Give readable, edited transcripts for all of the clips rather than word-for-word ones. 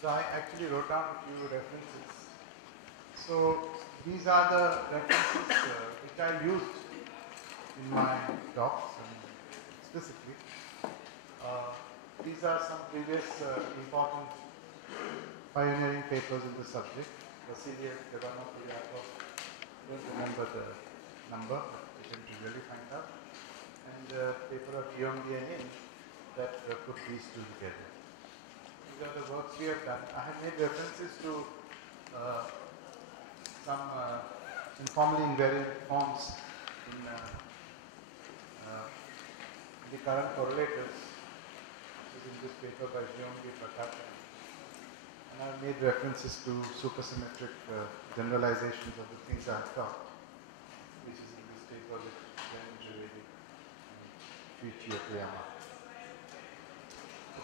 So I actually wrote down a few references. So these are the references which I used in my talks explicitly. These are some previous important pioneering papers in the subject. Vasily Devanov, I don't remember the number, but you can really find out. And the paper of Guillaume Dienin that put these two together. These are the works we have done. I have made references to some informally invariant forms in the current correlators, which is in this paper by Guillaume de Patata. And I've made references to supersymmetric generalizations of the things I have taught, which is in this paper with Ren Trivedi and Shuichi Okuyama.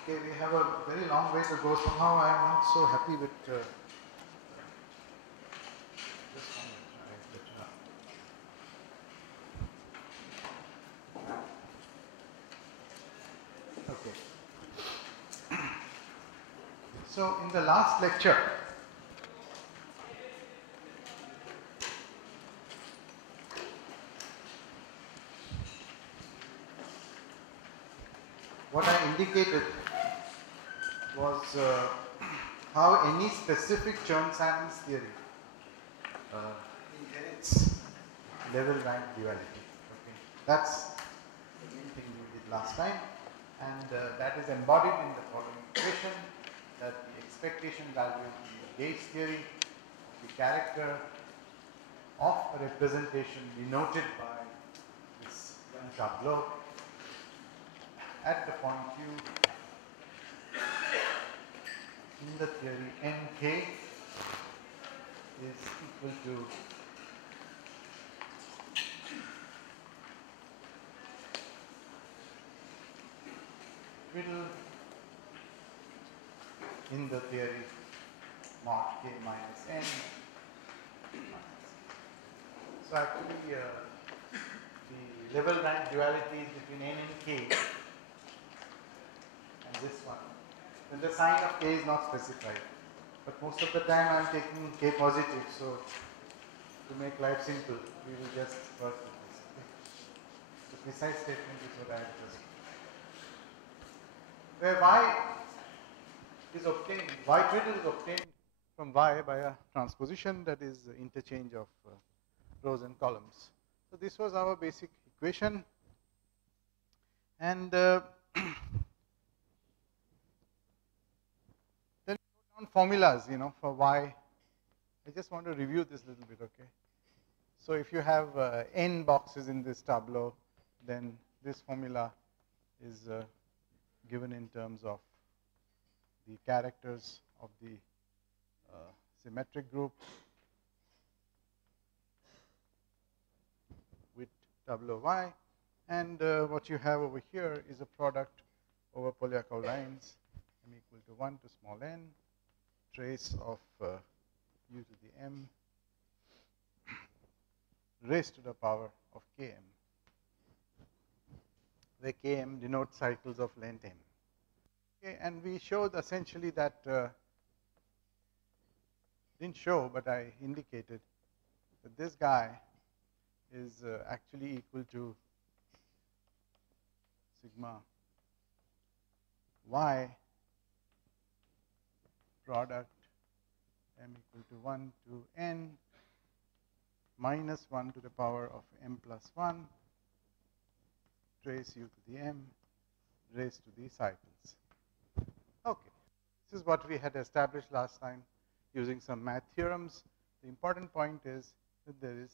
Okay, we have a very long way to go. Somehow I am not so happy with this one. Okay. So in the last lecture, what I indicated was how any specific Chern-Simons theory inherits level rank duality. Okay. That's the main thing we did last time, and that is embodied in the following equation, that the expectation value in the gauge theory of the character of a representation denoted by this one tableau at the point Q in the theory nk is equal to twiddle in the theory mod k minus n. So actually the level rank duality is between n and k and this one. Then the sign of k is not specified. But most of the time I am taking k positive, so to make life simple, we will just work with this. Okay? The precise statement is what I have just. Where y is obtained, y twiddle is obtained from y by a transposition, that is interchange of rows and columns. So this was our basic equation, and then we wrote down formulas, for y. I just want to review this a little bit, okay? So if you have n boxes in this tableau, then this formula is given in terms of the characters of the symmetric group with tableau y, and what you have over here is a product over Polyakov lines m equal to 1 to small n, trace of u to the m raised to the power of km, where km denotes cycles of length m. Okay, and we showed essentially that, didn't show, but I indicated that this guy is actually equal to sigma y product m equal to 1 to n minus 1 to the power of m plus 1 trace u to the m raised to the cycles. Okay, this is what we had established last time using some math theorems. The important point is that there is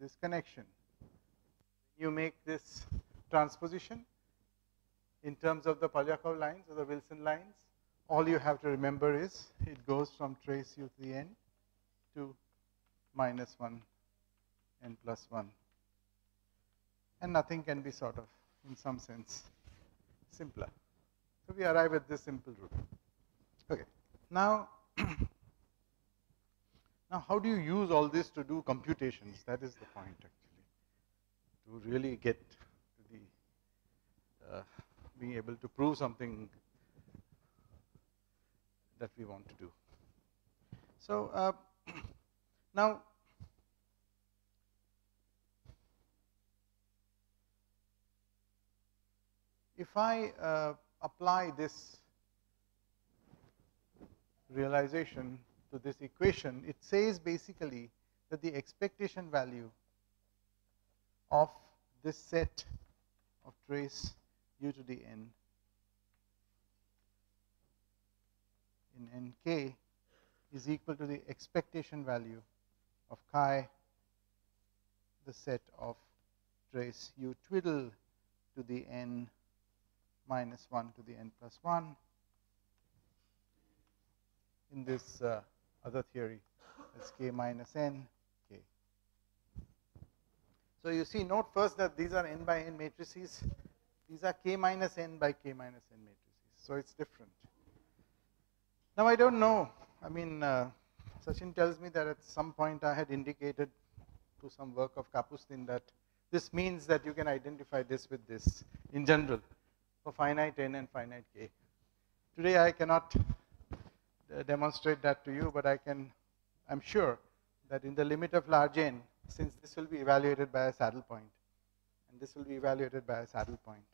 this connection. You make this transposition in terms of the Polyakov lines or the Wilson lines. All you have to remember is it goes from trace u to the n to minus 1 n plus 1. And nothing can be sort of, in some sense, simpler. So we arrive at this simple rule. Okay. Now, now how do you use all this to do computations? That is the point, actually, to really get to the being able to prove something that we want to do. So now if I apply this realization to this equation, it says basically that the expectation value of this set of trace u to the n in nk is equal to the expectation value of chi, the set of trace u twiddle to the n minus 1 to the n plus 1 in this other theory as k minus n k. So you see, note first that these are n by n matrices. These are k minus n by k minus n matrices. So it's different. Now I don't know. I mean, Sachin tells me that at some point I had indicated to some work of Kapustin that this means that you can identify this with this in general for finite n and finite k. Today I cannot demonstrate that to you, but I'm sure that in the limit of large n, since this will be evaluated by a saddle point and this will be evaluated by a saddle point.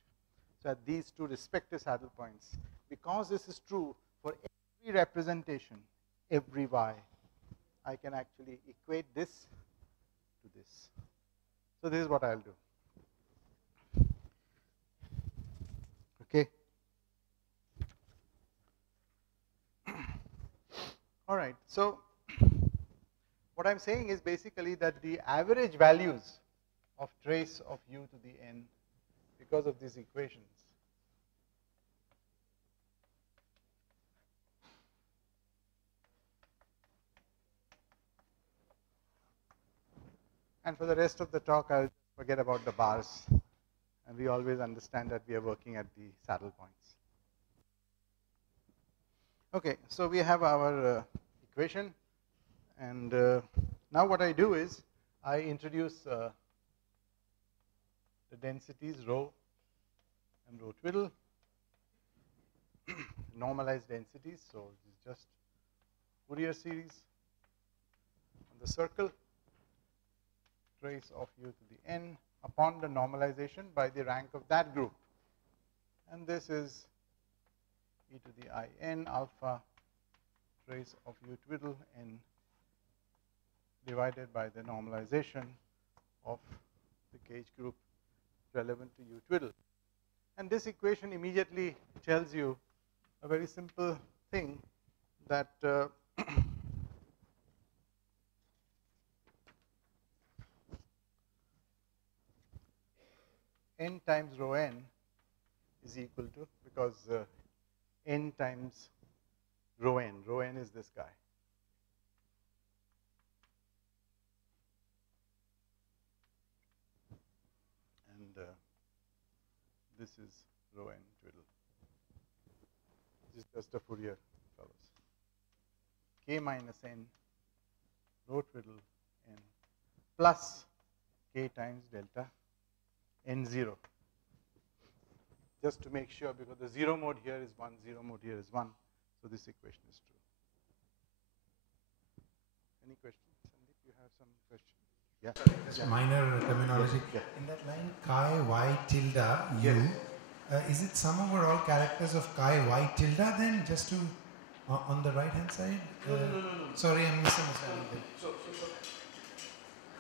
So at these two respective saddle points, because this is true for every representation, every y, I can actually equate this to this. So this is what I'll do. Okay. All right. So what I'm saying is basically that the average values of trace of u to the n because of these equations and for the rest of the talk I'll forget about the bars, and we always understand that we are working at the saddle points. Okay, so we have our equation, and now what I do is I introduce the densities rho and rho twiddle, normalized densities, so this is just Fourier series on the circle, trace of u to the n upon the normalization by the rank of that group, and this is e to the I n alpha trace of u twiddle n divided by the normalization of the gauge group relevant to u twiddle. And this equation immediately tells you a very simple thing, that n times rho n is equal to, because n times rho n is this guy. And this is rho n twiddle. This is just a Fourier, fellows. K minus n rho twiddle n plus k times delta n0. Just to make sure, because the 0 mode here is 1, 0 mode here is 1. So this equation is true. Any questions? Sandeep, you have some questions? Yeah. Just minor terminology. Yeah. In that line, chi y tilde u, is it sum over all characters of chi y tilde then, just to on the right hand side? No. Sorry, I'm misunderstanding. So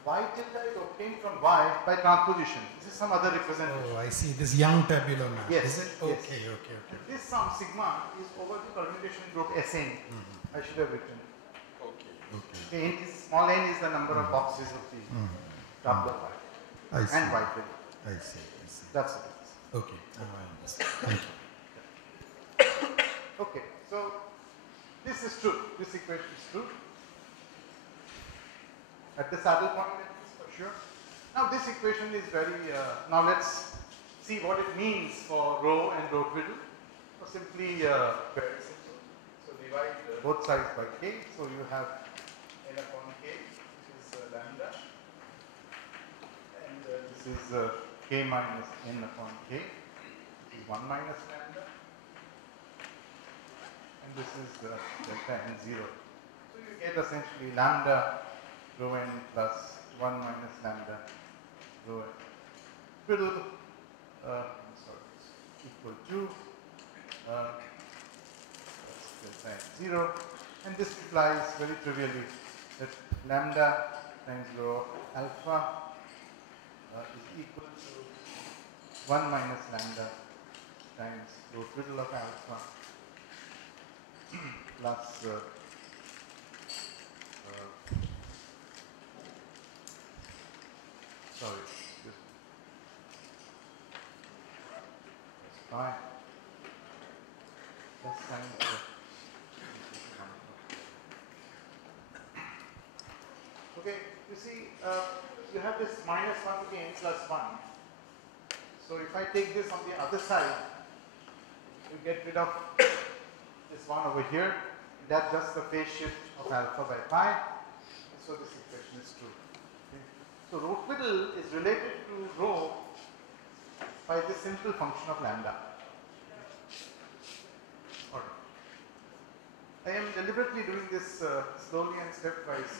y tilde is obtained from y by transposition. This is some other representation. Oh, I see. This young tabular map. Yes. Is it? Yes. Okay. This sum sigma is over the permutation group Sn. I should have written. Okay. Small n is the number of boxes of the tableau I see. and y tilde. I see. That's it. Okay. Now I understand. Thank you. Okay. So this is true. This equation is true. At the saddle point, for sure. Now this equation is very, now let's see what it means for rho and rho twiddle. So simply very simple. So divide both sides by k. So you have n upon k, which is lambda. And this is k minus n upon k, which is 1 minus lambda. and this is delta n0. So you get essentially lambda rho n plus 1 minus lambda rho n. Twiddle, equal to delta n0, and this implies very trivially that lambda times rho alpha is equal to 1 minus lambda times rho twiddle of alpha plus pi plus sine square. Okay, you see, you have this minus 1 to the n plus 1. So if I take this on the other side, you get rid of this one over here. That's just the phase shift of alpha by pi. So this equation is true. Okay. So rho twiddle is related to rho by this simple function of lambda. I am deliberately doing this slowly and stepwise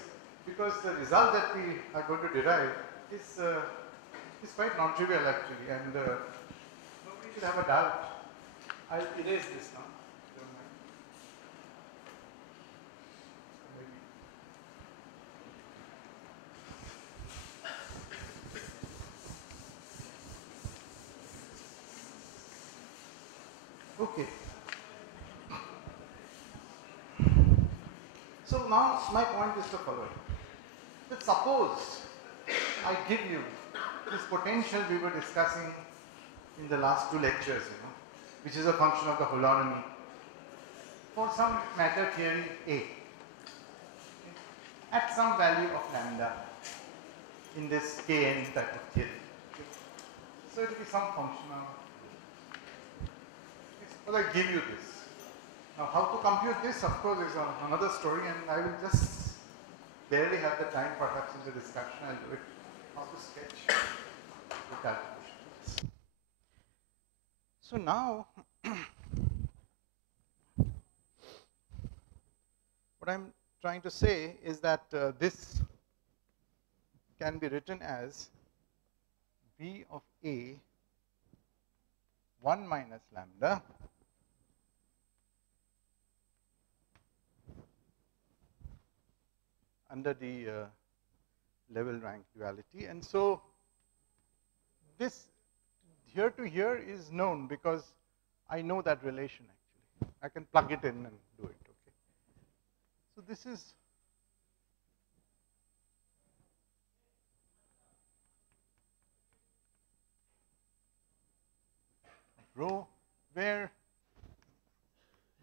because the result that we are going to derive is quite non-trivial actually, and nobody should have a doubt. I'll erase this now. Don't mind. Okay. So now my point is the following. Let's suppose I give you this potential we were discussing in the last 2 lectures, which is a function of the holonomy for some matter theory A, at some value of lambda in this Kn type of theory. So it will be some function of. Suppose I give you this. Now, how to compute this, of course, is another story, and I will just barely have the time perhaps in the discussion. I'll do it. How to sketch the calculation. So now, what I'm trying to say is that this can be written as V of A 1 minus lambda under the level rank duality. And so this here to here is known because I know that relation actually. I can plug it in and do it. Okay. So this is rho, where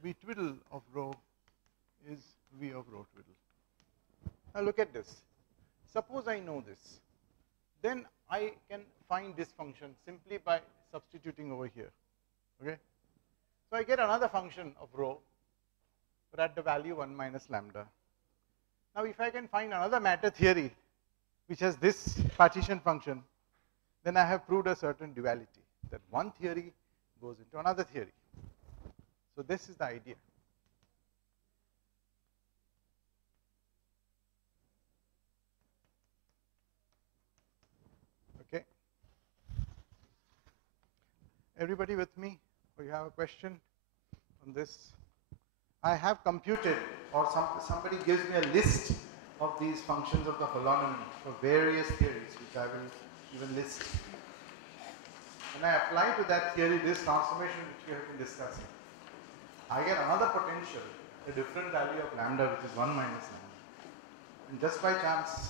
V twiddle of rho is V of rho twiddle. Now look at this. Suppose I know this, then I can find this function simply by substituting over here. Okay. So I get another function of rho, but at the value 1 minus lambda. Now if I can find another matter theory which has this partition function, then I have proved a certain duality, that one theory goes into another theory. So this is the idea. Okay. Everybody with me? Or you have a question on this? I have computed, or somebody gives me a list of these functions of the holonomy for various theories, which I will even list. When I apply to that theory this transformation which we have been discussing, I get another potential, a different value of lambda, which is 1 minus lambda. And just by chance,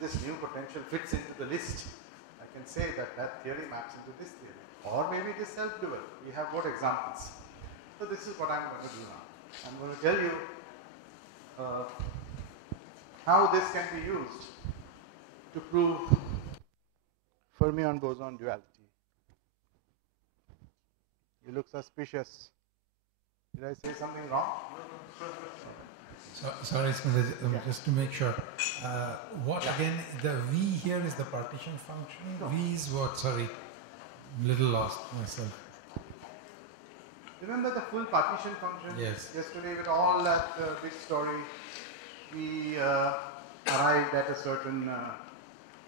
this new potential fits into the list. I can say that that theory maps into this theory. Or maybe it is self-dual. We have both examples. So this is what I am going to do now. I am going to tell you how this can be used to prove Fermion-Boson duality. You look suspicious. Did I say something wrong? So, sorry, just to make sure. Again, the V here is the partition function. No. V is what? Sorry, little lost myself. Remember the full partition function? Yes. Yesterday with all that big story, we arrived at a certain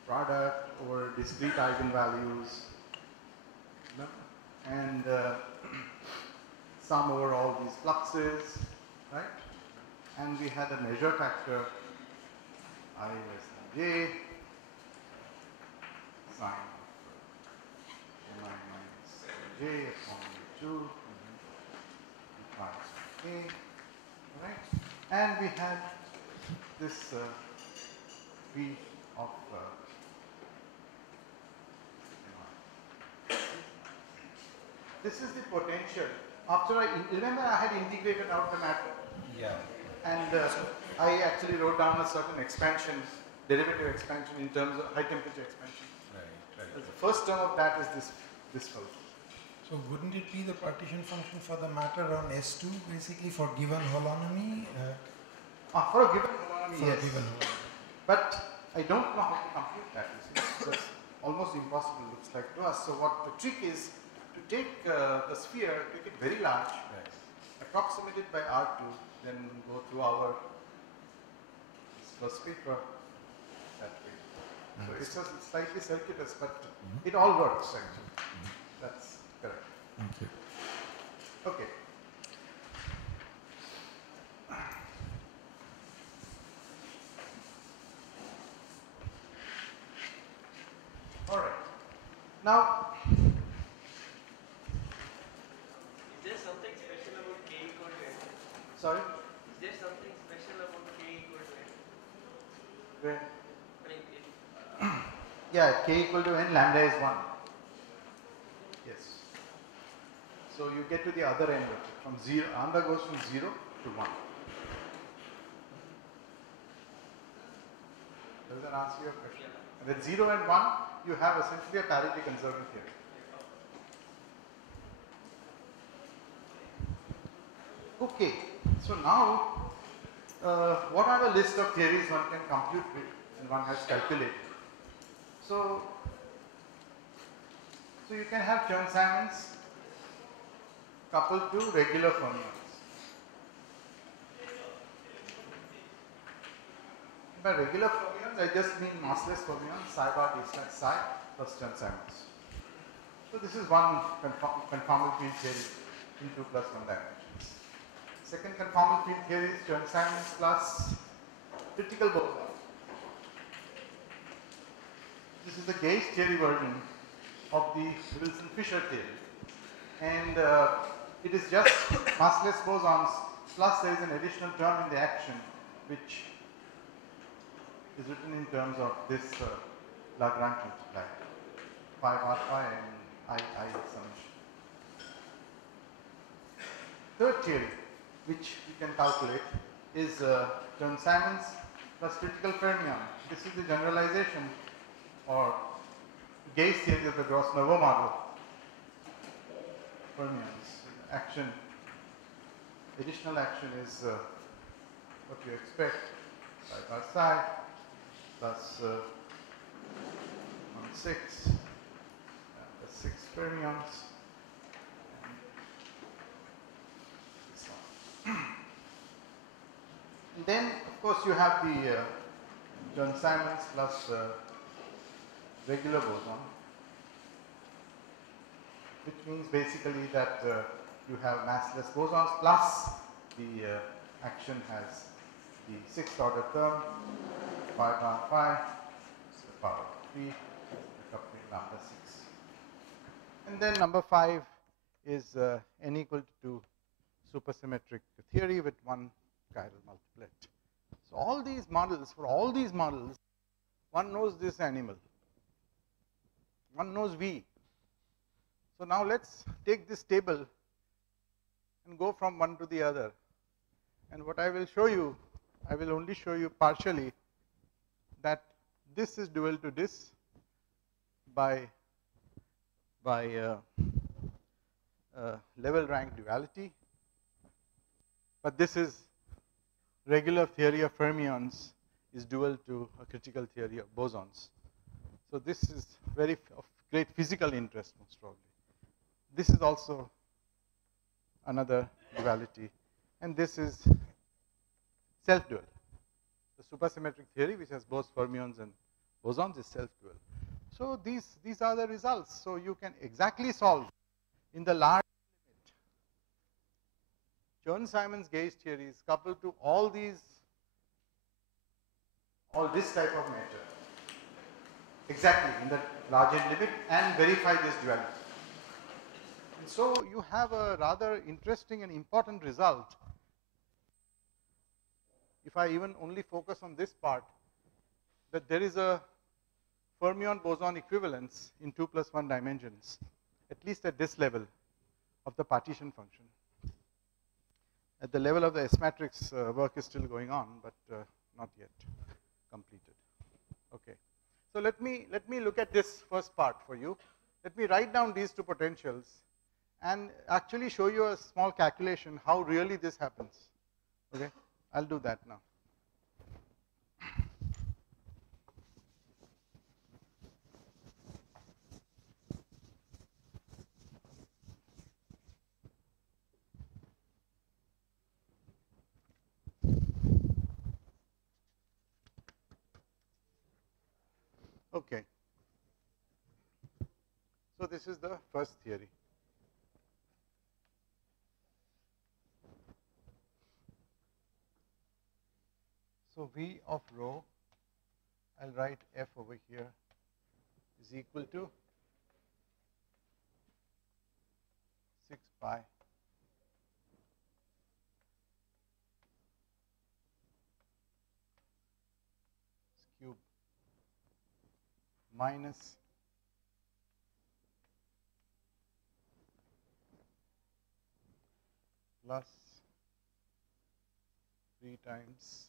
product or discrete eigenvalues, and sum over all these fluxes, right? And we had a measure factor I less than j sine of mi minus j upon 2 a, right? And we had this v of this is the potential. After remember I had integrated out the matter. Yeah. And I actually wrote down a certain expansion, derivative expansion in terms of high temperature expansion. Right. The first term of that is this fellow. So wouldn't it be the partition function for the matter on S2 basically for given holonomy? For a given holonomy, For yes. a given holonomy. But I don't know how to compute that, you see. That's almost impossible, looks like to us. So what the trick is to take the sphere, make it very large, approximate it by R2, then go through our first paper that way. So it's just slightly circuitous, but it all works actually. That's correct. Thank you. Okay. All right. Now, is there something special about k equal to n? sorry? Is there something special about k equal to n? Where? I mean, Yeah, k equal to n, lambda is 1. Yes. So you get to the other end of it. From 0, lambda goes from 0 to 1. Does that answer your question? Yeah. With 0 and 1, you have essentially a parity conserving theory. Okay, so now what are the list of theories one can compute with and one has calculated? So you can have Chern-Simons coupled to regular fermions. By regular fermions, I just mean massless fermions, psi bar d slash psi plus Chern-Simons. So this is one conformal field theory in 2 plus 1 dimensions. Second conformal field theory is Chern-Simons plus critical boson. This is the gauge theory version of the Wilson-Fisher theory. And it is just massless bosons plus there is an additional term in the action which is written in terms of this Lagrange multiplier, phi bar phi and I summation. Third theory, which we can calculate, is Chern-Simons plus critical fermion. This is the generalization or gauge theory of the Gross-Neveu model. Fermions. Action, additional action is what you expect, phi bar psi plus 1 6 plus 6 fermions. And then, of course, you have the Chern-Simons plus regular boson, which means basically that you have massless bosons plus the action has the 6th order term, phi bar phi, to the power of 3, coupling lambda 6. And then number 5 is n equal to supersymmetric theory with one chiral multiplet. So all these models, for all these models, one knows this animal, one knows V. So now let's take this table and go from one to the other. And what I will show you, I will only show you partially that this is dual to this by level rank duality, but this is regular theory of fermions is dual to a critical theory of bosons. So this is of great physical interest most probably. This is also another duality, and this is self-dual. The supersymmetric theory, which has both fermions and bosons, is self-dual. So these are the results. So you can exactly solve in the large limit. Chern-Simons gauge theories coupled to all this type of matter exactly in the large end limit and verify this duality. And so you have a rather interesting and important result. If I even only focus on this part, that there is a Fermion-Boson equivalence in 2+1 dimensions, at least at this level of the partition function. At the level of the S matrix, work is still going on, but not yet completed. Okay. So let me look at this first part for you. Let me write down these two potentials and actually show you a small calculation how really this happens. Okay, I'll do that now. Okay. So this is the first theory. So V of rho, I'll write F over here, is equal to 6 pi cube minus plus 3 times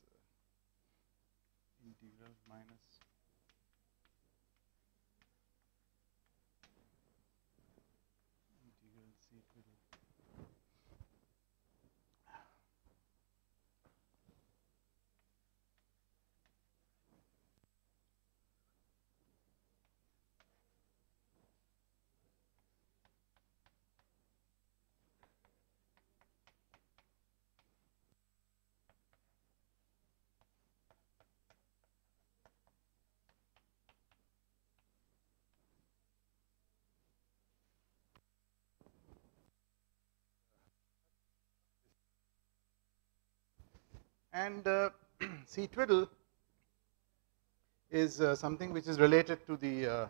integral minus integral C to the and C twiddle is something which is related to the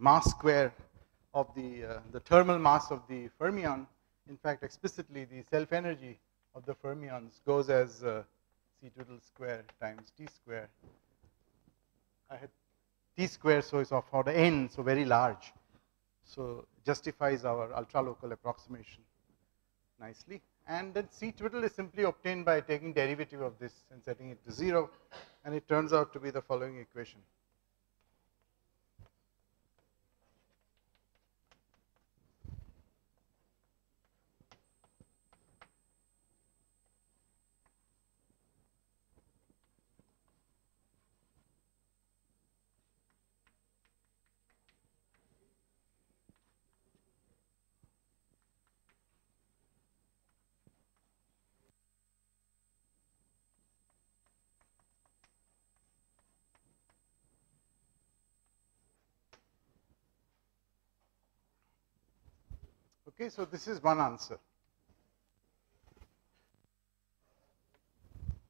mass square of the thermal mass of the fermion. In fact, explicitly the self energy of the fermions goes as C twiddle square times T square. I had T square, so it's of order n, so very large. So justifies our ultralocal approximation nicely. And then C twiddle is simply obtained by taking derivative of this and setting it to 0, and it turns out to be the following equation. Okay, so this is one answer.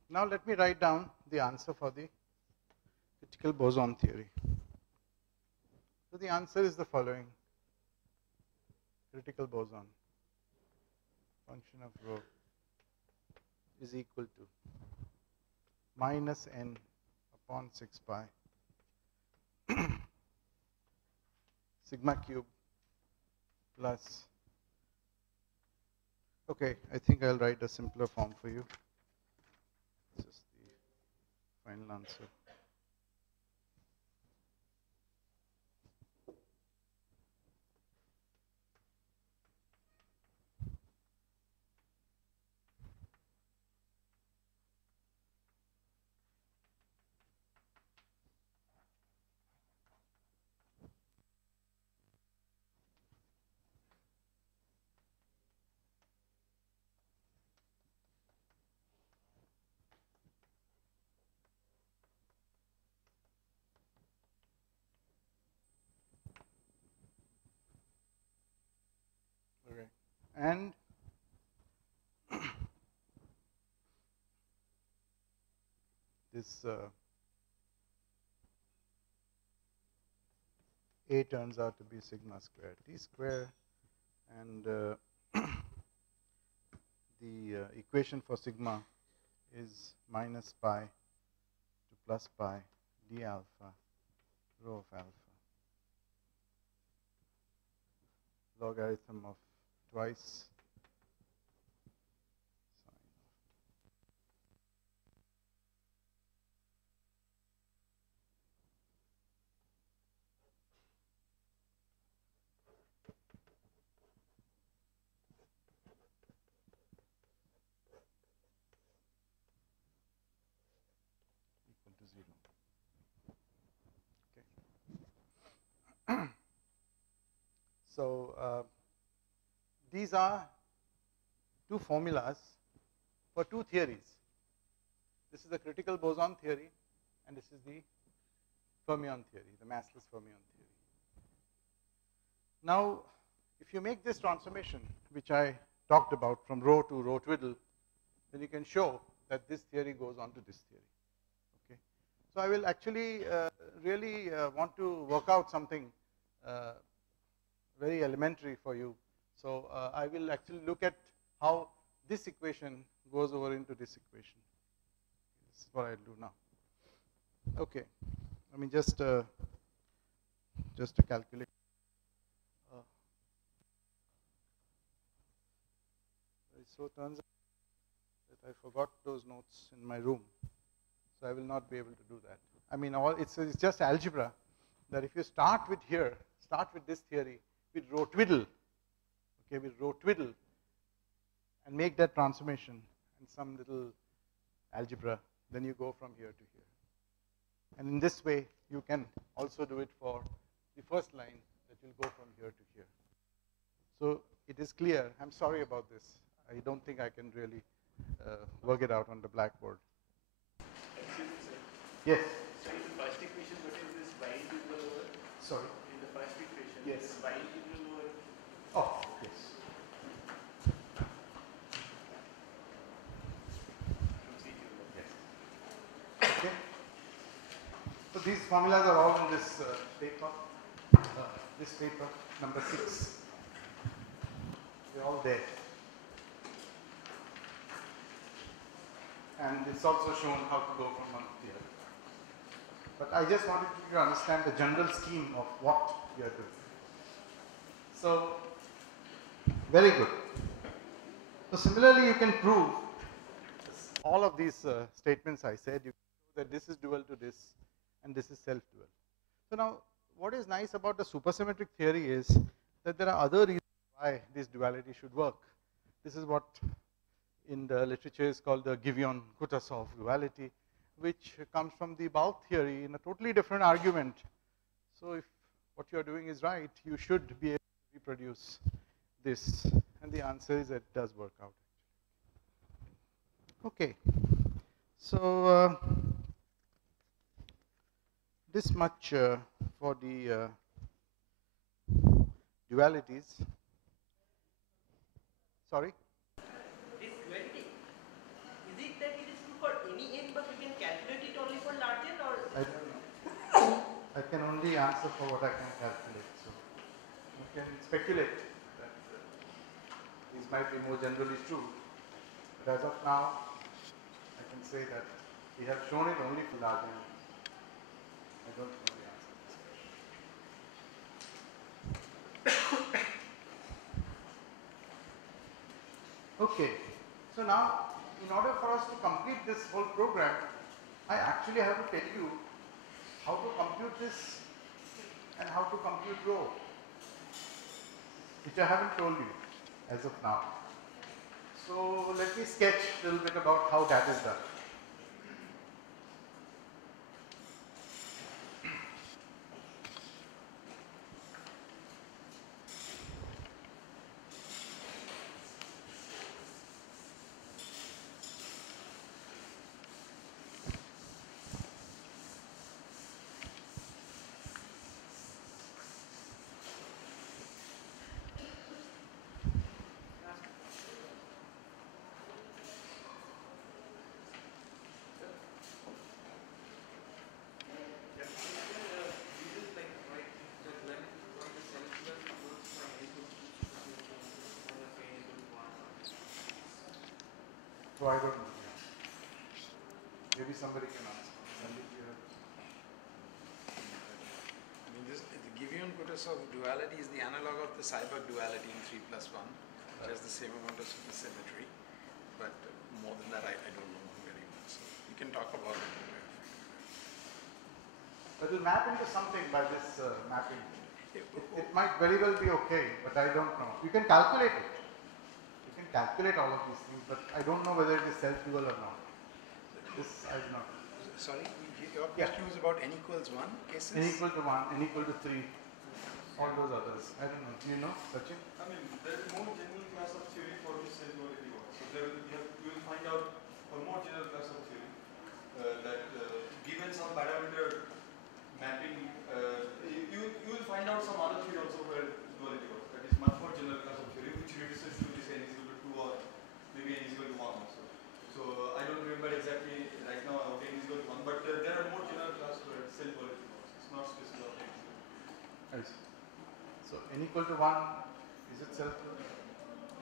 Now let me write down the answer for the critical boson theory. So the answer is the following: critical boson function of rho is equal to minus n upon 6 pi sigma cube plus, okay, I think I'll write a simpler form for you. This is the final answer. and this A turns out to be sigma square T square, and the equation for sigma is minus pi to plus pi d alpha rho of alpha logarithm of twice equal to 0. Okay. So these are two formulas for two theories. This is the critical boson theory, and this is the fermion theory, the massless fermion theory. Now, if you make this transformation, which I talked about from rho to rho twiddle, then you can show that this theory goes on to this theory. Okay. So I will actually really want to work out something very elementary for you. So I will actually look at how this equation goes over into this equation. This is what I'll do now. Okay, I mean just a calculation. So it turns out that I forgot those notes in my room, so I will not be able to do that. I mean, it's just algebra. That if you start with here, start with this theory with rho twiddle, okay, with rho twiddle, and make that transformation in some little algebra, then you go from here to here. And in this way, you can also do it for the first line, that will go from here to here. So it is clear. I'm sorry about this. I don't think I can really work it out on the blackboard. Excuse me, sir. Yes. So in the first equation, what is this y integral over? Sorry. In the first equation, Yes. this y integral over. Oh, yes. From C to O. Yes. Okay. So these formulas are all in this paper. This paper, number 6. They're all there. And it's also shown how to go from one to the other. But I just wanted you to understand the general scheme of what we are doing. So, very good. So similarly, you can prove all of these statements I said. You can prove that this is dual to this, and this is self-dual. So now, what is nice about the supersymmetric theory is that there are other reasons why this duality should work. This is what in the literature is called the Givion-Kutasov duality, which comes from the bulk theory in a totally different argument. So if what you are doing is right, you should be able to reproduce this, and the answer is that it does work out. Okay, so this much for the dualities. Sorry? This duality, is it that it is true for any n, but we can calculate it only for large n, or? I don't know. I can only answer for what I can calculate. So you can speculate that these might be more generally true. But as of now, I can say that we have shown it only for large n. I don't know the answer to this question. Okay, so now in order for us to complete this whole program, I actually have to tell you how to compute this and how to compute rho, which I haven't told you as of now. So let me sketch a little bit about how that is done. So I don't know. Maybe somebody can answer. I mean, the Givion-Kutuzov duality is the analog of the Seiberg duality in 3 plus 1, which has the same amount of supersymmetry. But more than that, I don't know very much. So you can talk about it. But it will map into something by this mapping. It might very well be okay, but I don't know. You can calculate it. You can calculate all of these things, but I don't know whether it is self-dual or not. This I do not. Sorry, your question was about n equals 1 cases? N equal to 1, n equal to 3, all those others. I don't know. Do you know, Sachin? I mean, there is no general class of theory for which self-duality works. So there will, you will find out a more general class of theory that given some parameter mapping, you will find out some other theory also where duality works. That is much more general class of theory which reduces to this n is equal to 2 or maybe n is equal to 1 also. So I don't remember exactly right now how n is equal to 1, but there are more general class where self-duality works. It's not specific of n is equal to 1. I see. So n equal to 1, is it self-dual?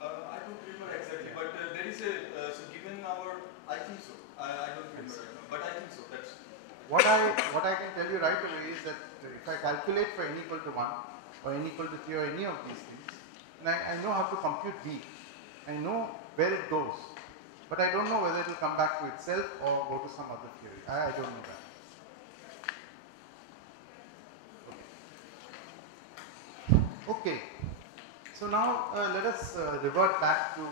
I don't remember exactly, but there is a, so given our, I think so. I don't remember right now, but I think so. That's what I can tell you right away is that if I calculate for n equal to 1 or n equal to 3 or any of these things, and I know how to compute v. I know where it goes, but I don't know whether it will come back to itself or go to some other theory. I don't know that. Okay. So now let us revert back to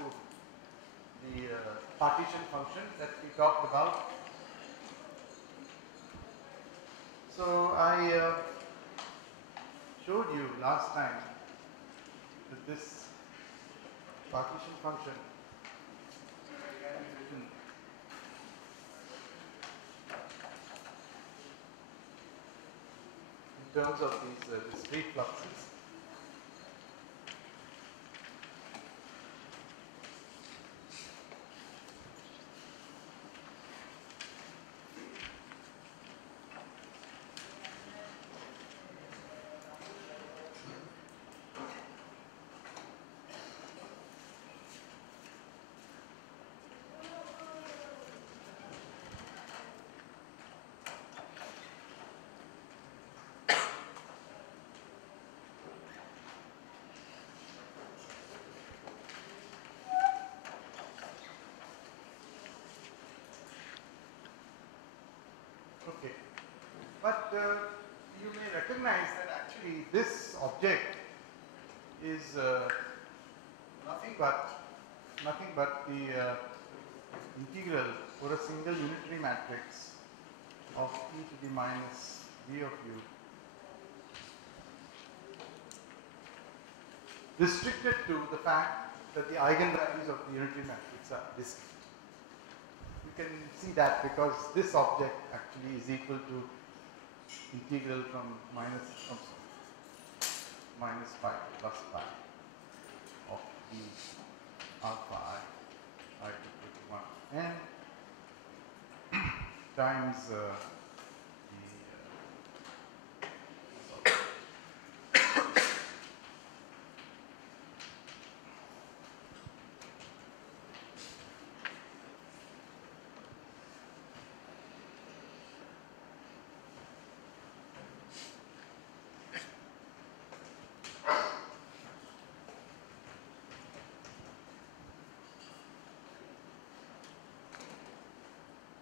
the partition function that we talked about. So I showed you last time that this partition function can be written in terms of these discrete fluxes. Okay, but you may recognize that actually this object is nothing but the integral for a single unitary matrix of e to the minus v of u restricted to the fact that the eigenvalues of the unitary matrix are discrete. You can see that because this object actually is equal to integral from minus pi to plus pi of e alpha I equal to 1 n times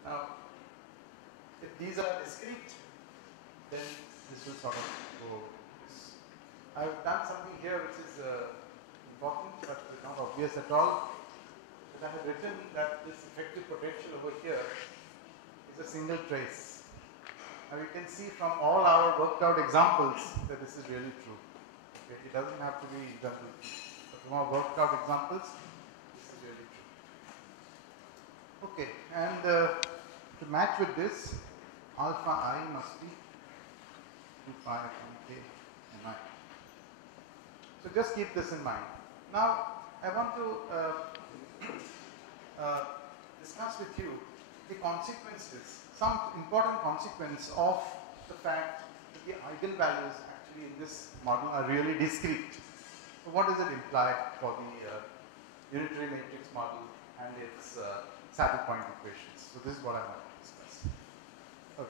now, if these are discrete, then this will sort of go this. I have done something here which is important but not obvious at all. But I have written that this effective potential over here is a single trace. Now you can see from all our worked out examples that this is really true. Okay, it doesn't have to be general, but from our worked out examples, this is really true. Okay, and to match with this, alpha I must be 2 pi upon k and I. So just keep this in mind. Now I want to discuss with you the consequences, some important consequence of the fact that the eigenvalues actually in this model are really discrete. So what does it imply for the unitary matrix model and its saddle point equations. So this is what I want to discuss. Okay.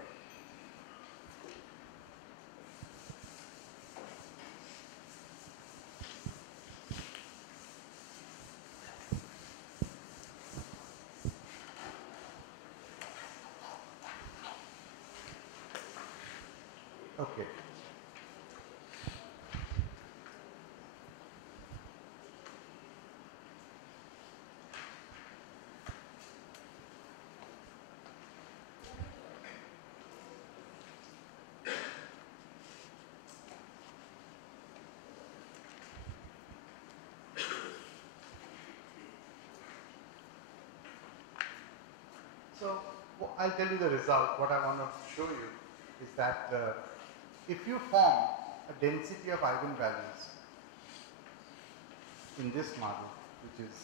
Okay. So I'll tell you the result. What I want to show you is that if you form a density of eigenvalues in this model, which is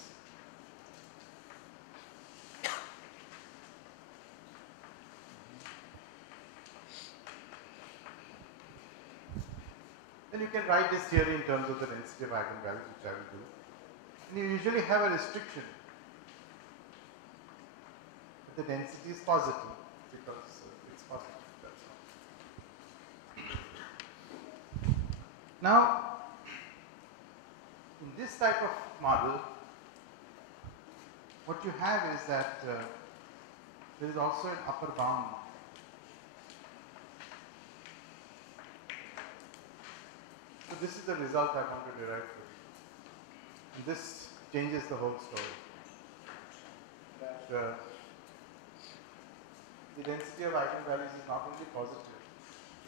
then you can write this theory in terms of the density of eigenvalues, which I will do. And you usually have a restriction. The density is positive because it's positive. That's all. Now, in this type of model, what you have is that there is also an upper bound. So this is the result I want to derive for you. And this changes the whole story. That the density of eigenvalues is not only positive,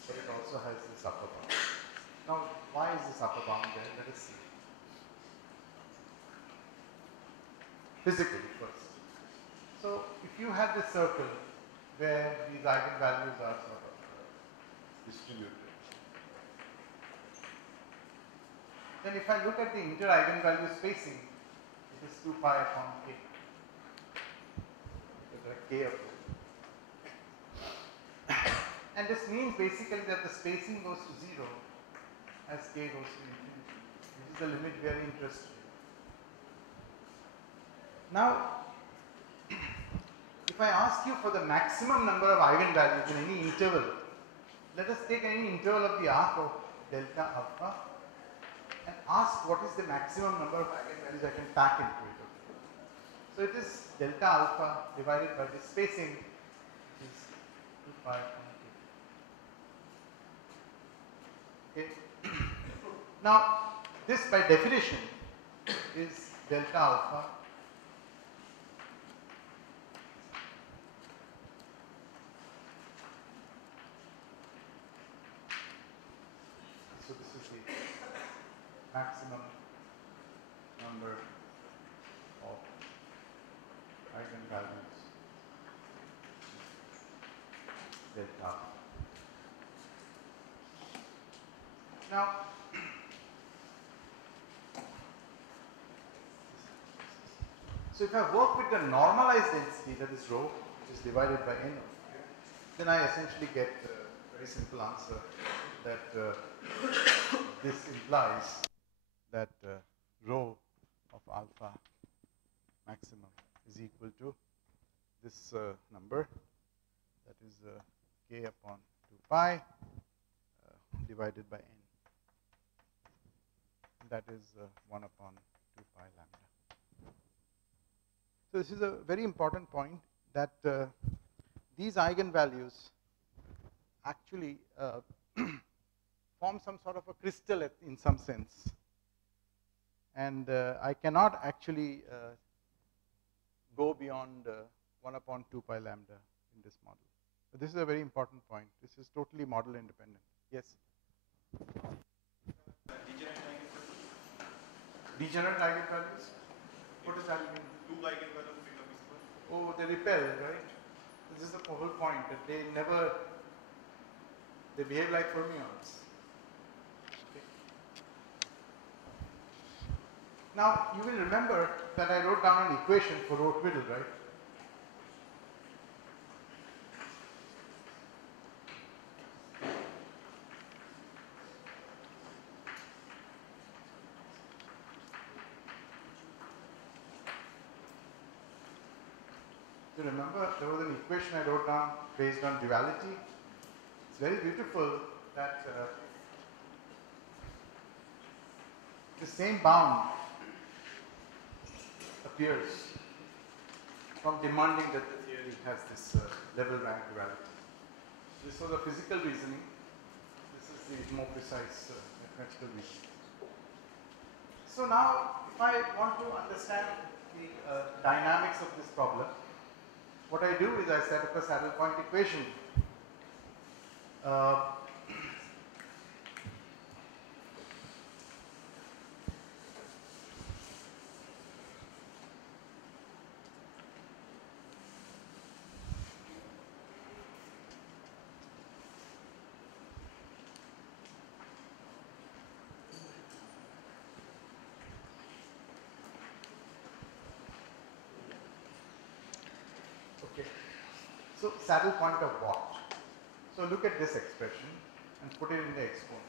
but it also has this upper bound. Now, why is this upper bound there? Let us see. Physically first. So, if you have this circle where these eigenvalues are sort of distributed, then if I look at the inter-eigenvalue spacing, it is 2 pi upon k. Because there are k of them. And this means basically that the spacing goes to 0 as k goes to infinity, which is the limit we are interested in. Now, if I ask you for the maximum number of eigenvalues in any interval, let us take any interval of the arc of delta alpha and ask what is the maximum number of eigenvalues I can pack into it. So it is delta alpha divided by the spacing, which is 2 pi upon k. Okay. Now, this by definition is delta alpha so this is the maximum number of eigenvalues delta alpha. Now, so if I work with the normalized density, that is rho, which is divided by n, then I essentially get a very simple answer that this implies that rho of alpha maximum is equal to this number, that is k upon 2 pi divided by n. That is 1 upon 2 pi lambda. So this is a very important point, that these eigenvalues actually form some sort of a crystal in some sense, and I cannot actually go beyond 1 upon 2 pi lambda in this model. So this is a very important point. This is totally model independent. Yes? Degenerate eigenvalues? What does that mean? 2 eigenvalues become equal. Oh, they repel, right? This is the whole point, that they behave like fermions. Okay. Now, you will remember that I wrote down an equation for rho twiddle, right? You remember there was an equation I wrote down based on duality. It's very beautiful that the same bound appears from demanding that the theory has this level rank duality. This was a physical reasoning. This is the more precise mathematical reasoning. So now, if I want to understand the dynamics of this problem, what I do is I set up a saddle point equation. Okay. So saddle point of what? So look at this expression and put it in the exponent.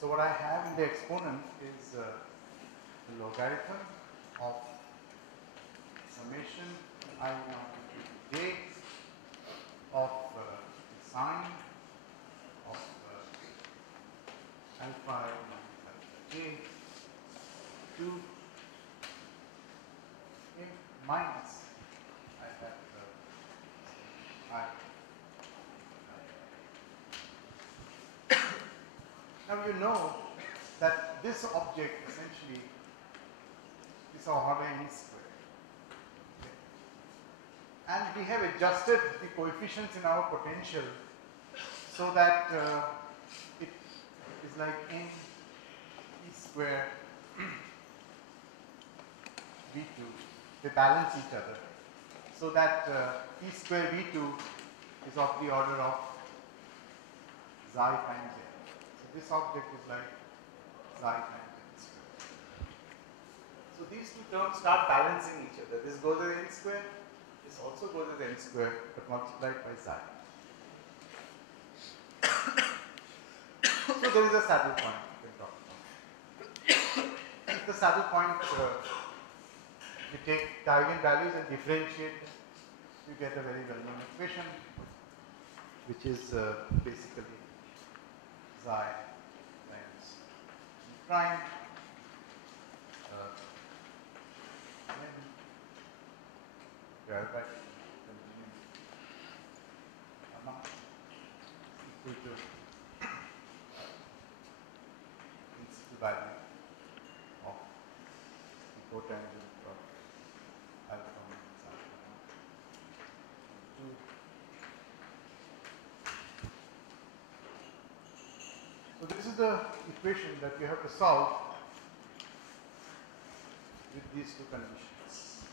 So what I have in the exponent is the logarithm of summation I now to j of the sine of alpha I minus alpha j to minus I have I. Now you know that this object essentially is of order n square. Okay. And we have adjusted the coefficients in our potential so that it is like n e square v2. They balance each other so that e square v2 is of the order of xi times n. So this object is like xi times n square. So these two terms start balancing each other. This goes as n square, this also goes as n square, but multiplied by xi. So there is a saddle point we can talk about. If the saddle point, you take the eigenvalues and differentiate them, you get a very well-known equation, which is basically xi times g prime n divided by convenient amount equal to principal value of the cotangent of alpha minus alpha 2. So this is the equation that you have to solve with these two conditions.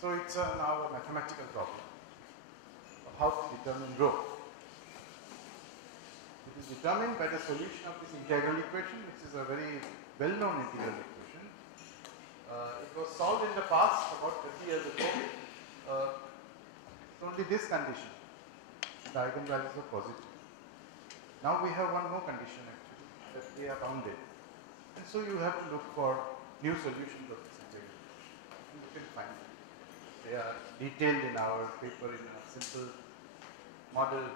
So it's now a mathematical problem of how to determine rho. It is determined by the solution of this integral equation, which is a very well-known integral equation. It was solved in the past, about 30 years ago. It's only this condition, the eigenvalues are positive. Now we have one more condition actually, that they are bounded. And so you have to look for new solutions of this integral equation. And you can find them. They are detailed in our paper in a simple model,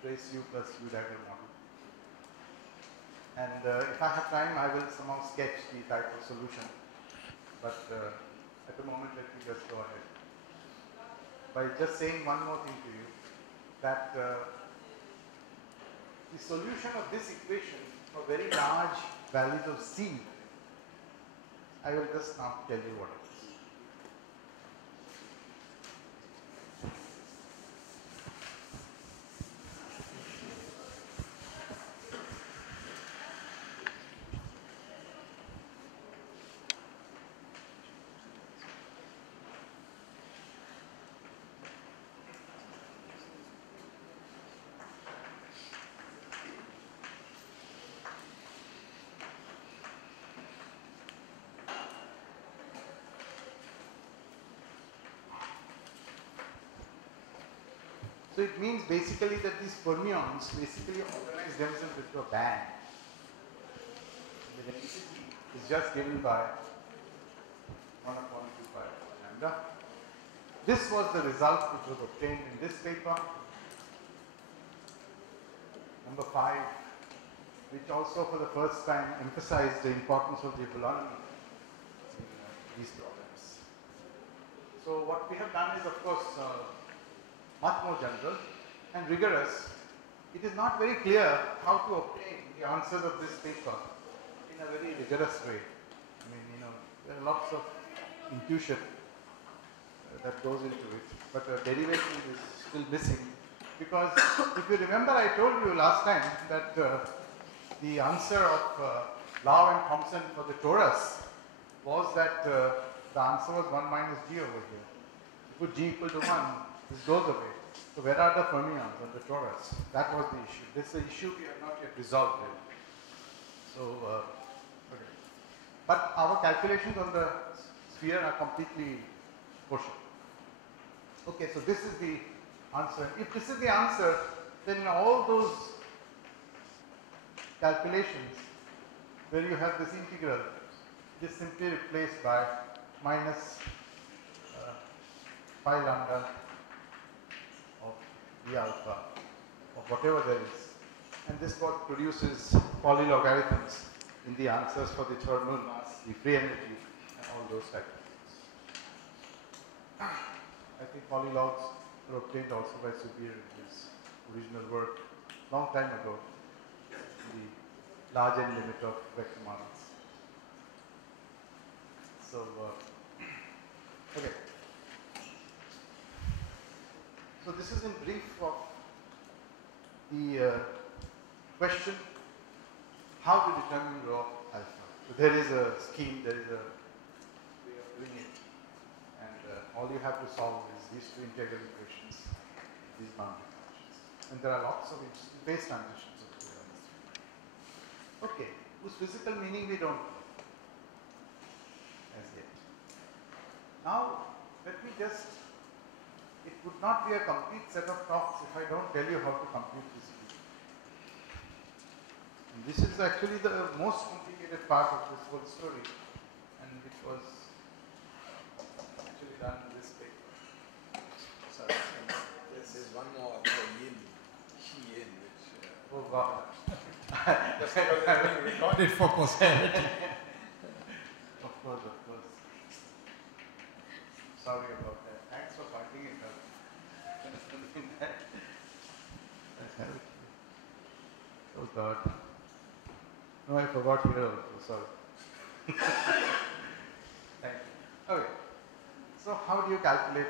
trace U plus U diagonal model. And if I have time, I will somehow sketch the type of solution. But at the moment, let me just go ahead by just saying one more thing to you, that the solution of this equation for very large values of C, I will just now tell you what it is. So it means basically that these fermions basically organize themselves into a band. The density is just given by 1 upon 2 pi lambda. This was the result which was obtained in this paper, number 5, which also for the first time emphasized the importance of the holonomy in these problems. So what we have done is, of course, much more general and rigorous. It is not very clear how to obtain the answers of this paper in a very rigorous way. I mean, there are lots of intuition that goes into it, but derivation is still missing, because if you remember, I told you last time that the answer of Lau and Thomson for the torus was that the answer was 1 minus g over here. You put g equal to 1, this goes away. So where are the fermions on the torus? That was the issue. This is the issue we have not yet resolved really. So, okay. But our calculations on the sphere are completely kosher. Okay, so this is the answer. If this is the answer, then all those calculations where you have this integral is simply replaced by minus phi lambda of d alpha of whatever there is. And this what produces polylogarithms in the answers for the thermal mass, the free energy, and all those types of things. I think polylogs were obtained also by Subir in his original work long time ago, the large n limit of vector models. So, okay. So this is in brief of the question how to determine rho alpha. So there is a scheme, there is a way of doing it, and all you have to solve is these two integral equations, these boundary conditions, and there are lots of base transitions of the okay, whose physical meaning we don't know as yet. Now let me just, it would not be a complete set of talks if I don't tell you how to compute this field. And this is actually the most complicated part of this whole story, and it was actually done in this paper. Sorry, there's one more yin, he yin, which. Oh God. That's because it's being recorded for posterity. Of course. Sorry about that. Thanks for pointing it out. Oh God. No, I forgot here also. Sorry. Thank you. Okay. So how do you calculate?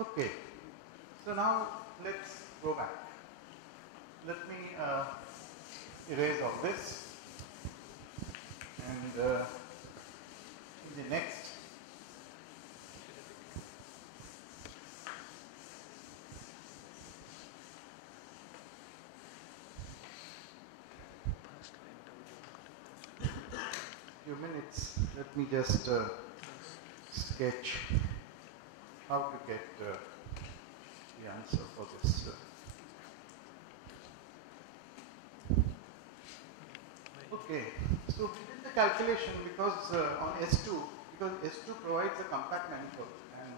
Okay. So now let's go back. Let me erase all this, and in the next few minutes, let me just sketch how to get the answer for this. Okay, so we did the calculation because on S2, because S2 provides a compact manifold, and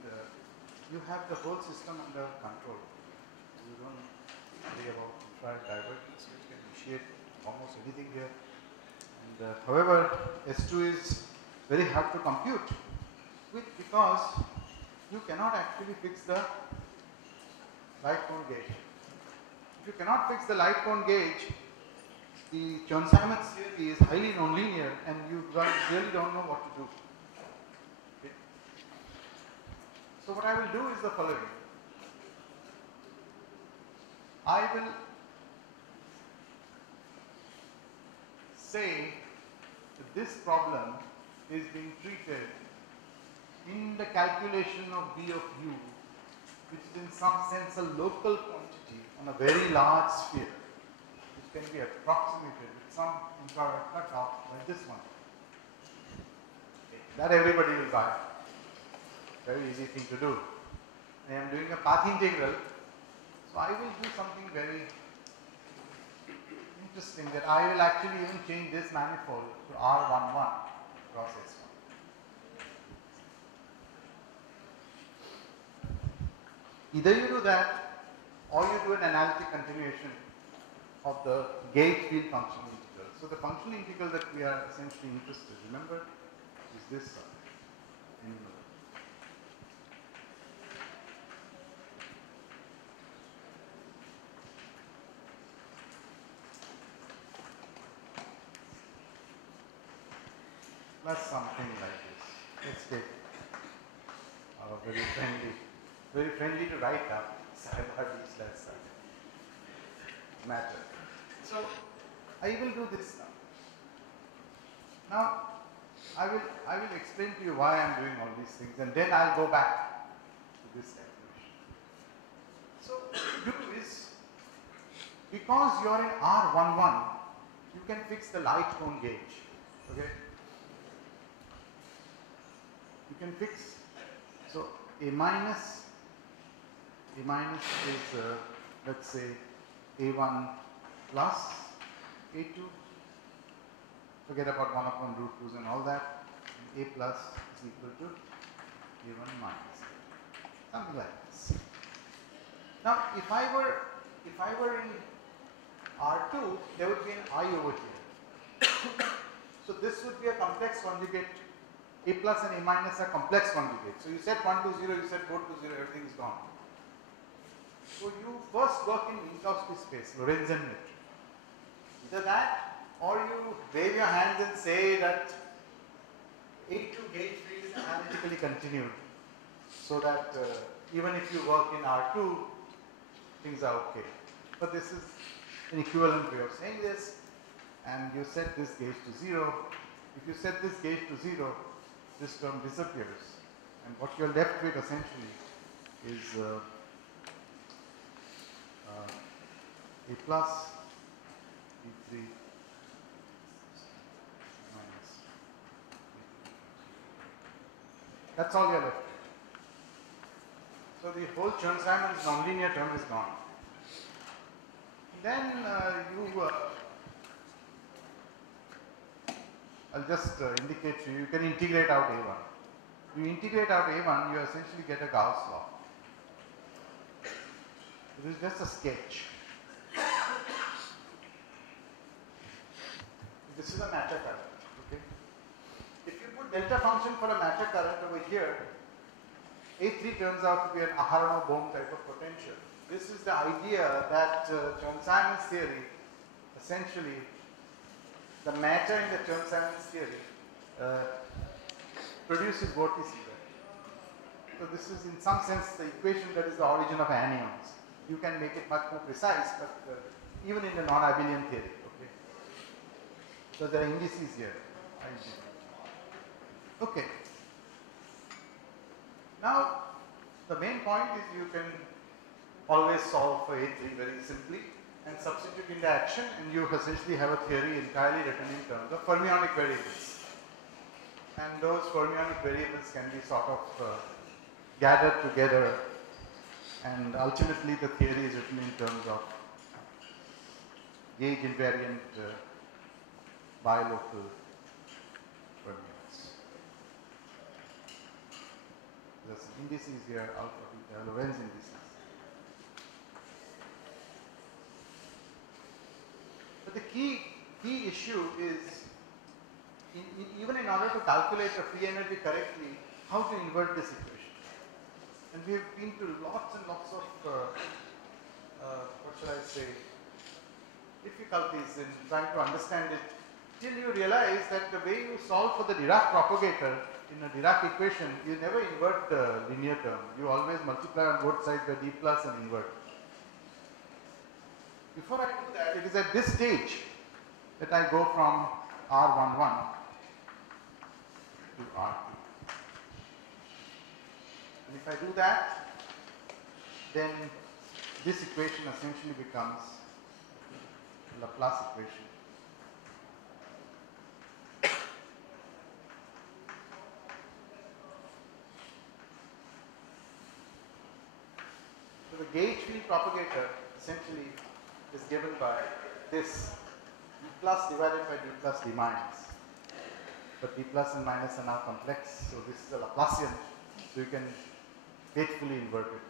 you have the whole system under control. You don't worry about infrared divergence. You can initiate almost anything here. And however, S2 is very hard to compute with, because you cannot actually fix the light cone gauge. If you cannot fix the light cone gauge, the Chern-Simons theory is highly nonlinear, and you really don't know what to do. Okay. So what I will do is the following. I will say that this problem is being treated in the calculation of V of u, which is in some sense a local quantity on a very large sphere, which can be approximated with some infrared cutoff like this one. Okay. That everybody will buy. Very easy thing to do. I am doing a path integral, So I will do something very interesting, that I will actually even change this manifold to R11 cross S1. Either you do that or you do an analytic continuation of the gauge field functional integral. So the functional integral that we are essentially interested, remember, is this integral. Plus something like this. Let's take very friendly to write up matter. So I will do this now. Now I will explain to you why I am doing all these things, and then I'll go back to this calculation. So what you do is, because you are in R11, you can fix the light cone gauge. Okay? You can fix, so A minus is let's say A1 plus A2, forget about 1 upon root 2's and all that, and A plus is equal to A1 minus, something like this. Now if I were in R2, there would be an I over here. So this would be a complex conjugate. A plus and A minus are complex conjugates. So you set 1 to 0, you set 4 to 0, everything is gone. So you first work in Minkowski space, Lorentzian metric. Either that, or you wave your hands and say that A2 gauge field is analytically continued, so that even if you work in R2, things are okay. But this is an equivalent way of saying this, and you set this gauge to 0. If you set this gauge to 0, this term disappears, and what you are left with essentially is A plus B3 minus B3. That's all you are left with. So the whole Chern-Simons nonlinear term is gone. Then I'll just indicate to you, you can integrate out A1. You integrate out A1, you essentially get a Gauss law. It is just a sketch. This is a matter current. Okay? If you put delta function for a matter current over here, A3 turns out to be an Aharonov-Bohm type of potential. This is the idea that Chern-Simons theory, essentially, the matter in the Chern-Simons theory produces vortices. So this is in some sense the equation that is the origin of anions. You can make it much more precise, but even in the non-abelian theory. Okay. So there are indices here. Okay. Now the main point is you can always solve for A3 very simply and substitute in the action, and you essentially have a theory entirely written in terms of fermionic variables. And those fermionic variables can be sort of gathered together, and ultimately the theory is written in terms of gauge invariant bilocal fermions. There's indices here, alpha, beta, Lorentz indices. But the key issue is, even in order to calculate the free energy correctly, how to invert this equation. And we have been to lots and lots of, what shall I say, difficulties in trying to understand it, till you realize that the way you solve for the Dirac propagator in a Dirac equation, you never invert the linear term. You always multiply on both sides by d plus and invert. Before I do that, it is at this stage that I go from R11 to R2. And if I do that, then this equation essentially becomes a Laplace equation. So the gauge field propagator essentially is given by this d plus divided by d plus d minus. But d plus and minus are now complex, so this is a Laplacian, so you can faithfully invert it.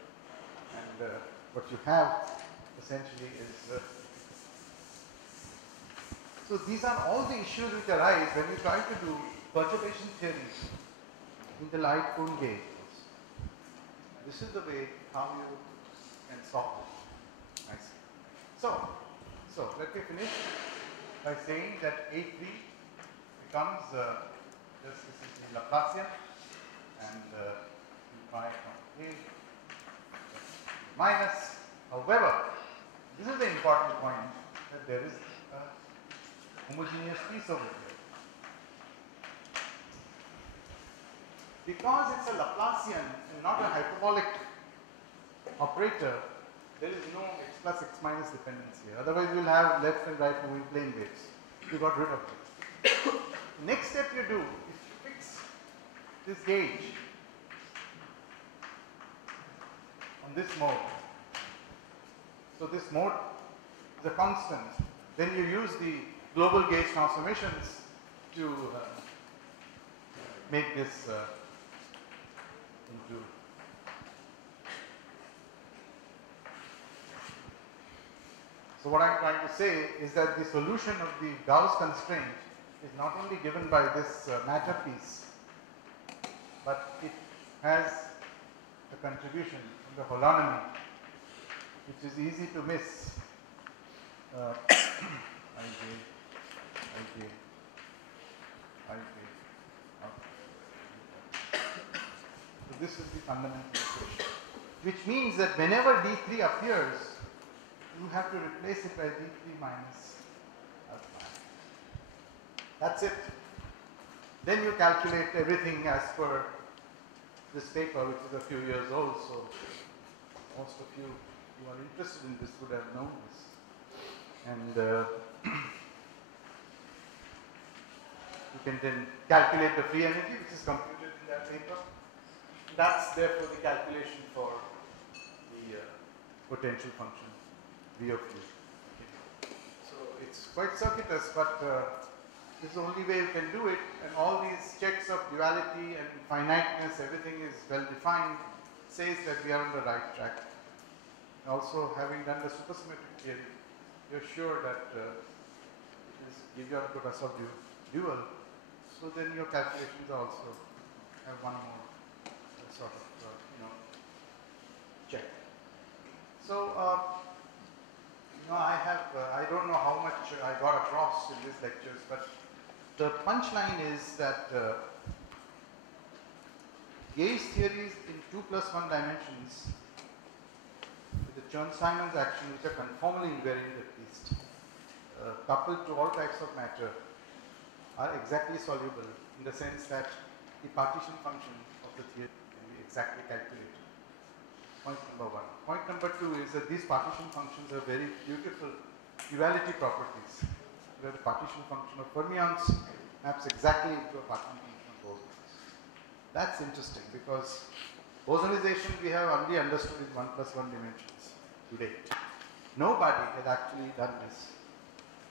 And what you have essentially is so these are all the issues which arise when you try to do perturbation theory in the light cone gauge. This is the way how you can solve it. Nice. So let me finish by saying that A3 becomes this is the Laplacian, and pi from A minus. However, this is the important point, that there is a homogeneous piece over here. Because it's a Laplacian and not a hyperbolic operator, there is no x plus x minus dependency here. Otherwise, we will have left and right moving plane waves. You got rid of it. Next step you do is you fix this gauge on this mode. So this mode is a constant. Then you use the global gauge transformations to make this into so what I'm trying to say is that the solution of the Gauss constraint is not only given by this matter piece, but it has a contribution from the holonomy, which is easy to miss. So this is the fundamental equation, which means that whenever D3 appears, you have to replace it by D3 minus alpha. That's it. Then you calculate everything as per this paper, which is a few years old, so most of you who are interested in this would have known this. And you can then calculate the free energy, which is computed in that paper. That's therefore the calculation for the potential function V of u. Okay. So it's quite circuitous, but this is the only way you can do it, and all these checks of duality and finiteness, everything is well defined, says that we are on the right track. Also, having done the supersymmetric theory, you're sure that it is Givion-Kutashov dual, so then your calculations also have one more sort of check. So I don't know how much I got across in these lectures, but the punchline is that gauge theories in 2 plus 1 dimensions with the Chern-Simons action, which are conformally invariant at least, coupled to all types of matter, are exactly soluble in the sense that the partition function of the theory can be exactly calculated. Point number 1. Point number 2 is that these partition functions have very beautiful duality properties, where the partition function of fermions maps exactly into a partition function of bosons. That's interesting because bosonization we have only understood in 1 plus 1 dimensions today. Nobody had actually done this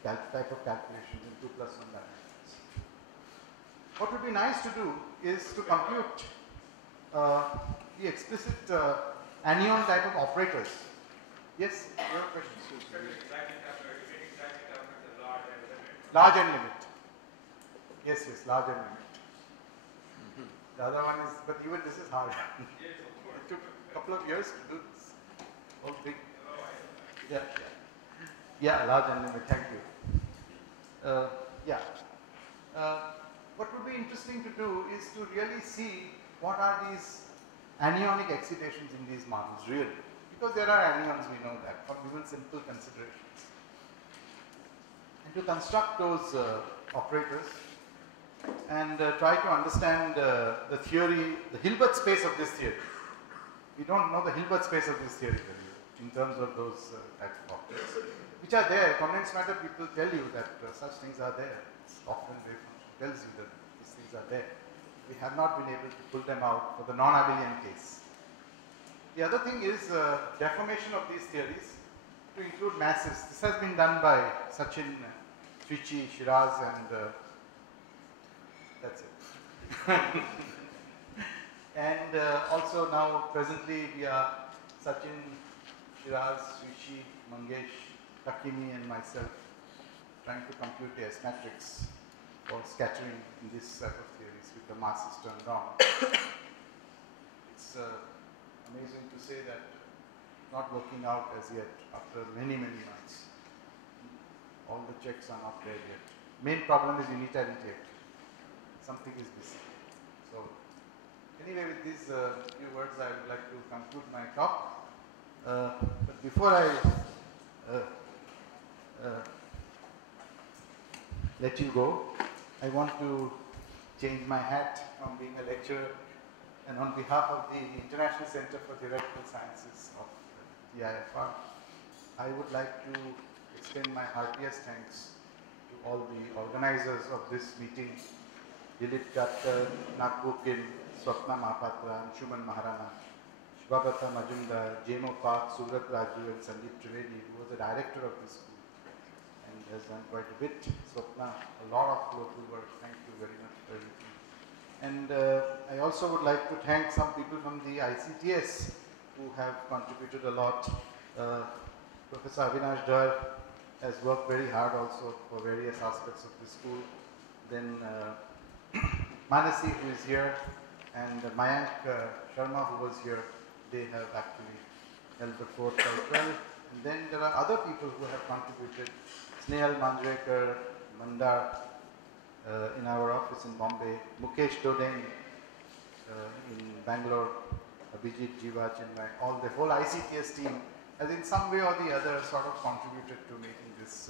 type of calculations in 2 plus 1 dimensions. What would be nice to do is to compute the explicit anion type of operators. Yes, your question. Large n limit. Yes, large n limit. The other one is, but even this is hard. It took a couple of years to do this. Whole thing. Yeah, large n limit. Thank you. What would be interesting to do is to really see what are these anionic excitations in these models really, because there are anions, we know that, for even simple considerations. And to construct those operators and try to understand the theory, the Hilbert space of this theory. We don't know the Hilbert space of this theory in terms of those types of objects, which are there. Condensed matter people tell you that such things are there. Often wave function tells you that these things are there. We have not been able to pull them out for the non-abelian case. The other thing is deformation of these theories to include masses. This has been done by Sachin, Srichi, Shiraz, and that's it. And also now presently we are Sachin, Shiraz, Srichi, Mangesh, Takimi and myself trying to compute the S matrix for scattering in this set of theories with the masses turned on. It's amazing to say that not working out as yet after many, many months. All the checks are not there yet. Main problem is unitarity. Something is missing. So anyway, with these few words I would like to conclude my talk. But before I let you go, I want to change my hat from being a lecturer, and on behalf of the International Center for Theoretical Sciences of TIFR, I would like to extend my heartiest thanks to all the organizers of this meeting, Dilip Katkar, Nakbukin, Swapna Mahapatra, and Shuman Maharana, Shivabata Majumdar, Jemo Park, Surat Raju, and Sandeep Trivedi, who was the director of this school and has done quite a bit. Swapna, a lot of local work. Thank you very much for everything. And I also would like to thank some people from the ICTS who have contributed a lot. Professor Avinash Dhar has worked very hard also for various aspects of the school. Then Manasi, who is here, and Mayank Sharma, who was here, they have actually held the fort quite well. And then there are other people who have contributed. Snehal Manjrekar, Mandar in our office in Bombay, Mukesh Dodeng in Bangalore, Abhijit Jiva Chennai, all the whole ICTS team has in some way or the other sort of contributed to making this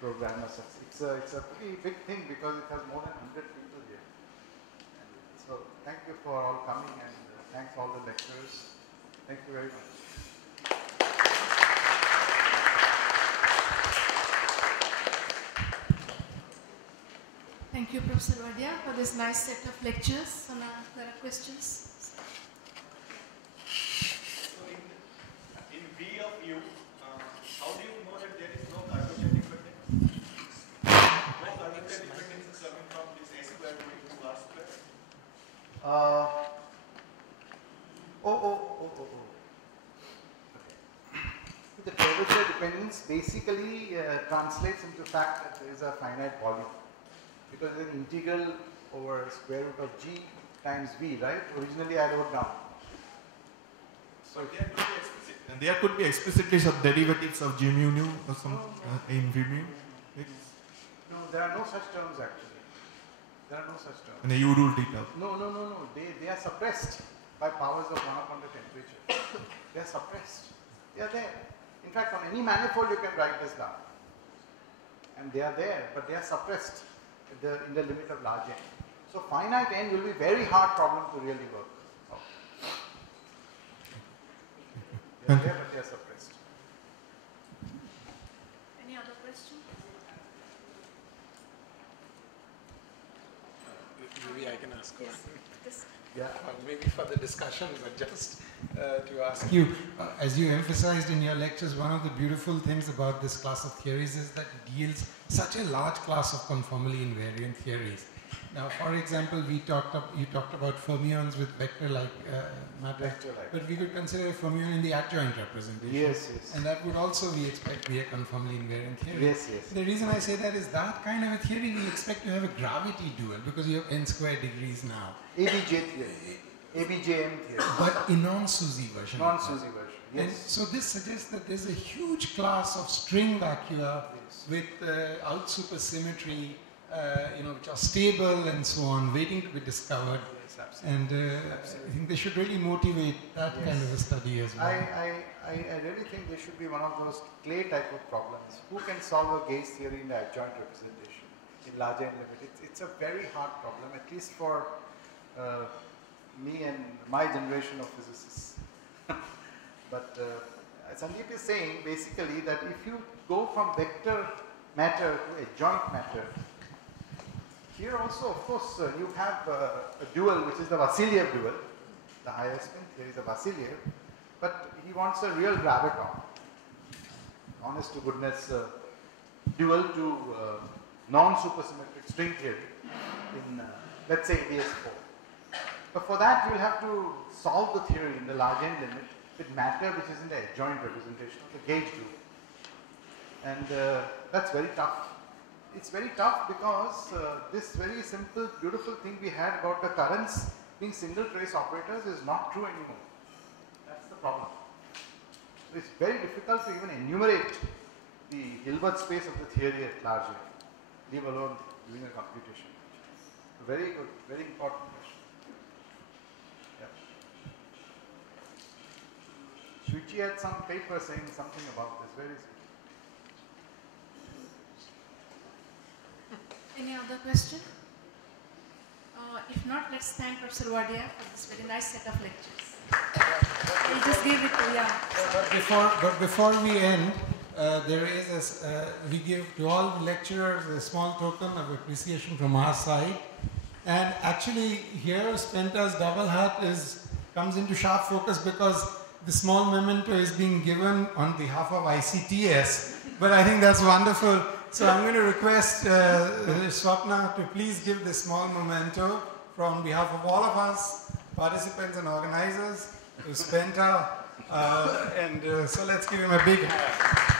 program a success. It's a pretty big thing because it has more than 100 people here. And so thank you for all coming, and thanks all the lecturers. Thank you very much. Thank you, Professor Wadia, for this nice set of lectures. So now there are questions. So in V of U, how do you know that there is no Cartesian dependence? No Cartesian dependence is coming from this A square going to R square? The curvature dependence basically translates into the fact that there is a finite volume, because it's an integral over square root of g times v, right? Originally I wrote down. So there could be explicitly some derivatives of g mu nu or some in v mu. No, there are no such terms actually. There are no such terms. And a u rule theta. No. They are suppressed by powers of 1 upon the temperature. They are suppressed. They are there. In fact, on any manifold you can write this down. And they are there, but they are suppressed in the limit of large n. So finite n will be very hard problem to really work. They are there, but they are suppressed. Any other question? Maybe I can ask one. Yeah. Maybe for the discussion, but just to ask you, as you emphasized in your lectures, one of the beautiful things about this class of theories is that it yields such a large class of conformally invariant theories. Now, for example, you talked about fermions with vector-like matter, but we could consider a fermion in the adjoint representation. Yes. And that would also, we expect, be a conformally invariant theory. Yes. The reason I say that is that kind of a theory we expect to have a gravity dual, because you have n square degrees now. ABJ theory. ABJM theory. But a non-SUSY version. Non-SUSY version, yes. And so this suggests that there's a huge class of string vacua with out supersymmetry, which are stable and so on, waiting to be discovered. Yes, absolutely. And I think they should really motivate that kind of a study as well. I really think there should be one of those clay type of problems. Who can solve a gauge theory in the adjoint representation in large n limit? It's a very hard problem, at least for me and my generation of physicists. But Sandeep is saying basically that if you go from vector matter to adjoint matter, here also, of course, you have a dual, which is the Vasiliev dual, the higher spin theories of Vasiliev, but he wants a real graviton, honest to goodness dual to non-supersymmetric string theory in, let's say, AS4. But for that, you will have to solve the theory in the large n limit with matter which is in the adjoint representation of the gauge group. And that's very tough. It's very tough because this very simple, beautiful thing we had about the currents being single trace operators is not true anymore. That's the problem. So it's very difficult to even enumerate the Hilbert space of the theory at large n, leave alone doing a computation. Very good, very important question. Yeah. Shuichi had some paper saying something about this. Where is it? Any other question? If not, let's thank Professor Wadia for this very nice set of lectures. We'll just give it to, yeah. But before we end, we give to all the lecturers a small token of appreciation from our side. And actually here Spenta's double hat comes into sharp focus because the small memento is being given on behalf of ICTS. But I think that's wonderful. So I'm going to request Swapna to please give this small memento on behalf of all of us, participants and organizers, to Spenta. So let's give him a big hand.